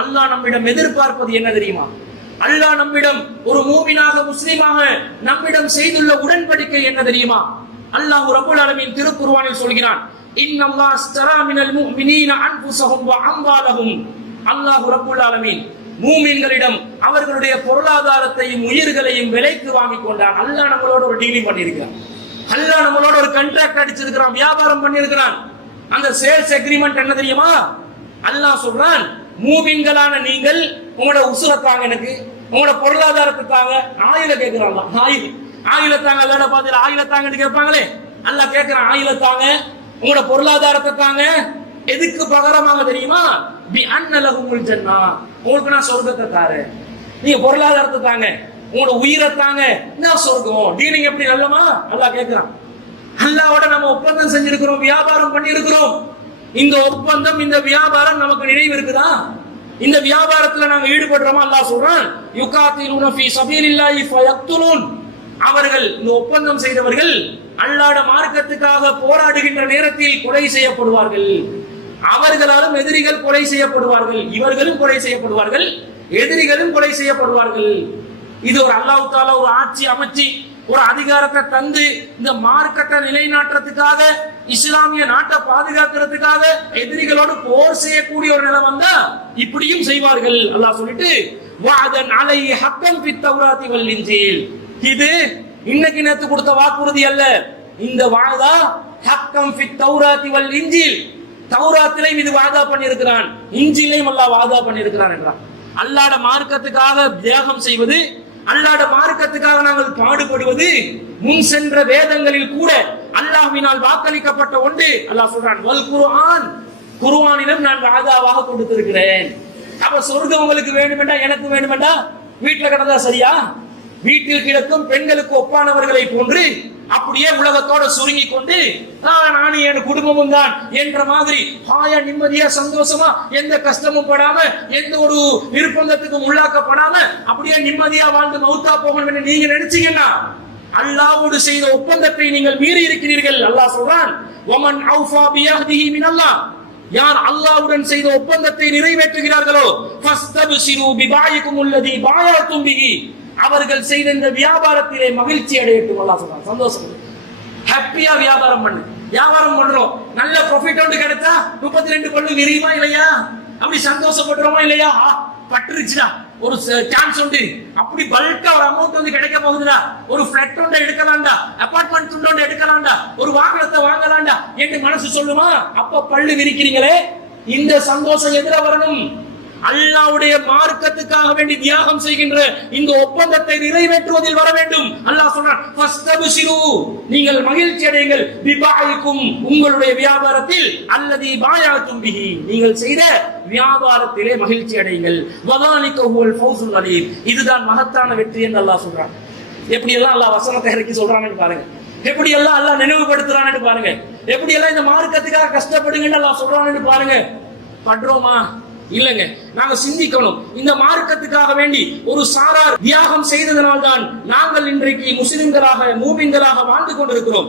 அல்லாஹ் நம்மிடம் எதிர்பார்ப்பது என்ன தெரியுமா? அல்லாஹ் நம்மிடம் ஒரு மூமினாக முஸ்லிமாக நம்மிடம் செய்துள்ள உடன்படிக்கை என்ன தெரியுமா? அல்லாஹ் ரப்பல் ஆலமீன் திருக்குர்ஆனில் சொல்கிறான், இன்னல்லாஹ் அஸ்தரா மினல் முஃமினீன அன்ஃபுஸஹும் வ அம்வாலஹும். அல்லாஹ் ரப்பல் ஆலமீன் மூமின்களிடம் அவர்களுடைய பொருளாதாரத்தையும் உயிர்களையும் விலைக்கு வாங்கி கொண்டான். அல்லாஹ் நம்மளோட ஒரு டீலிங் பண்ணியிருக்கிறான். அல்லாஹ் நம்மளோட ஒரு கான்ட்ராக்ட் அடிச்சிருக்கிறான், வியாபாரம் பண்ணியிருக்கிறான். அந்த சேல்ஸ் அக்ரிமெண்ட் என்ன தெரியுமா? அல்லாஹ் சொல்றான், மூமின்களான நீங்கள் உங்களோட உசுரை தாங்க, எனக்கு உங்களோட பொருளாதாரத்தை தாங்க. ஆயில கேட்கிறான், ஆயில தாங்க. அல்ல பாத்து ஆயில தாங்கன்னு கேட்பாங்களே, அல்லாஹ் கேட்கிறான், ஆயில தாங்க, உங்களோட பொருளாதாரத்தை தாங்க. எதுக்கு பகரமாக தெரியுமா? பி அன்னலஹுமுல் ஜன்னா, உங்களுக்கு நான் சொர்க்கத்தை தாரேன். நீங்க பொருளாதாரத்தை தாங்க, உங்களோட உயிரை தாங்க, நான் சொர்க்கம். டீலிங் எப்படி நல்லமா? அல்லாஹ் கேட்கிறான். அல்லாஹ்வோட நம்ம ஒப்பந்தம் செஞ்சிருக்கிறோம், வியாபாரம் பண்ணி இருக்கிறோம். இந்த ஒப்பந்தம், இந்த வியாபாரம் நமக்கு நினைவு இருக்குதா? இந்த வியாபாரத்துல நாங்க ஈடுபடுறோமா? அல்லாஹ் சொல்றான், யுகாத்திலூன ஃபீ ஸபீலில்லாஹி ஃபயக்துலூன். அவர்கள், இந்த ஒப்பந்தம் செய்தவர்கள் அல்லாஹ்வுடைய மார்க்கத்துக்காக போராடுகின்ற நேரத்தில் கொலை செய்யப்படுவார்கள். அவர்களாலும் எதிரிகள் கொலை செய்யப்படுவார்கள். இவர்களும் கொலை செய்யப்படுவார்கள், எதிரிகளும் கொலை செய்யப்படுவார்கள். இது ஒரு அல்லாஹ் தஆலா ஒரு ஆட்சி அமைச்சு ஒரு அதிகாரத்தை தந்து இந்த மார்க்கத்தை நிலைநாட்டுறதுக்காக, இஸ்லாமிய நாட்டை பாதுகாக்கிறதுக்காக எதிரிகளோடு போர் செய்யக்கூடிய ஒரு நிலை வந்தா இப்படியும் செய்வார்கள். அல்லாஹ் சொல்லிட்டு, வஅதன் அலைஹி ஹக்கன் ஃபித் தௌராத்தி வல் இன்ஜீல். இது இன்னைக்கு நேத்து கொடுத்த வாக்குறுதி அல்ல. இந்த வாதா ஹக்கம் ஃபித் தௌராத்தி வல் இன்ஜீல். தௌராத்திலையும் இது வாதா பண்ணியிருக்கிறான், இன்ஜீலையும் அல்லாஹ் வாதா பண்ணியிருக்கிறான் என்றான். அல்லாஹ்வுடைய மார்க்கத்துக்காக தியாகம் செய்வது, அல்லாஹ்வுடைய மார்க்கத்துக்காக நாங்கள் பாடுபடுவது முன் சென்ற வேதங்களில் கூட அல்லாஹ்வினால் வாக்களிக்கப்பட்ட ஒன்று. அல்லாஹ் சொல்றான், வல் குர்ஆன், குர்ஆனிலும் நான் வாதாவாக கொடுத்திருக்கிறேன். அப்ப சொர்க்கம் உங்களுக்கு வேண்டுமெண்டா, எனக்கு வேண்டுமெண்டா வீட்டுல கிடந்தா சரியா? வீட்டில் கிடக்கும் பெண்களுக்கு ஒப்பானவர்களை போன்று அப்படியே உலகத்தோட சுருங்கி கொண்டு நானும் என் குடும்பமும் தான் என்ற மாதிரி ஹாயா நிம்மதியா சந்தோஷமா எந்த கஷ்டமும் படாம எந்த ஒரு நிர்பந்தத்துக்கும் உள்ளாக்கப்படாம அப்படியே நிம்மதியா வாழ்ந்து மௌத்தா போகணும் என்று நீங்க நினைச்சீங்கன்னா அல்லாஹ்வோடு செய்த ஒப்பந்தத்தை நீங்கள் மீறி இருக்கிறீர்கள். அல்லாஹ் சொல்றான், வமன் அவ்ஃபா பியஹ்திஹி மினல்லாஹ். யார் அல்லாஹ்வுடன் செய்த ஒப்பந்தத்தை நிறைவேற்றுகிறார்களோ ஃபஸ்தப்ஷிரு பிபாயிக்கும் அல்லதி பாயத்தும் பிஹி. அவர்கள் செய்த இந்த வியாபாரத்திலே மகிழ்ச்சி அடையட்டும். அல்லாஹ் சொல்றான், சந்தோஷம், ஹாப்பியா வியாபாரம் பண்ணு. வியாபாரம் பண்றோம், நல்ல ப்ராஃபிட் ஒன்று கிடைத்தா 32 பல்லு விரியுமா இல்லையா? அப்படி சந்தோஷப்படுறோமா இல்லையா? பட்டுருச்சுடா, ஒரு சான்ஸ் உண்டு, அப்படி பல்கா ஒரு அமௌண்ட் வந்து கிடைக்க போகுதுடா, ஒரு ஃபிளாட் ஒன்று எடுக்கலாம்டா, அபார்ட்மெண்ட் ஒன்று எடுக்கலாம்டா, ஒரு வாகனத்தை வாங்கலாம்டா என்று மனசு சொல்லுமா? அப்ப பல்லு விரிக்கிறீங்களே, இந்த சந்தோஷம் எதிர வரணும். அல்லாஹ்வுடைய மார்க்கத்துக்காக வேண்டி தியாகம் செய்கின்ற இந்த ஒப்பந்தத்தை நிறைவேற்றுவதில் வர வேண்டும். அல்லாஹ் சொல்றான், ஃபஸ்தப்ஷிரு, நீங்கள் மகிழ்ச்சி அடையுங்கள், பிபாயிக்கும், உங்களுடைய வியாபாரத்தில், அல்லதி பாயத்தும் பிஹி, நீங்கள் செய்த வியாபாரத்திலே மகிழ்ச்சி அடையுங்கள். வதாலிக ஹுவல் ஃபௌசுல் அலீம், இதுதான் மகத்தான வெற்றி என்று அல்லாஹ் சொல்றான். எப்படி எல்லாம் அல்லாஹ் வசனத்தை இறக்கி சொல்றான்னு பாருங்க, எப்படி எல்லாம் அல்லாஹ் நினைவுபடுத்துறான்னு பாருங்க, எப்படி எல்லாம் இந்த மார்க்கத்துக்காக கஷ்டப்படுங்கன்னு அல்லாஹ் சொல்றான்னு பாருங்க. பண்றோமா? இல்லங்க. நாங்க சிந்திக்கணும். இந்த மார்க்கத்துக்காக வேண்டி ஒரு சாரார் தியாகம் செய்ததனால்தான் நாங்கள் இன்றைக்கு முஸ்லிம்களாக மூமின்களாக வாழ்ந்து கொண்டிருக்கிறோம்.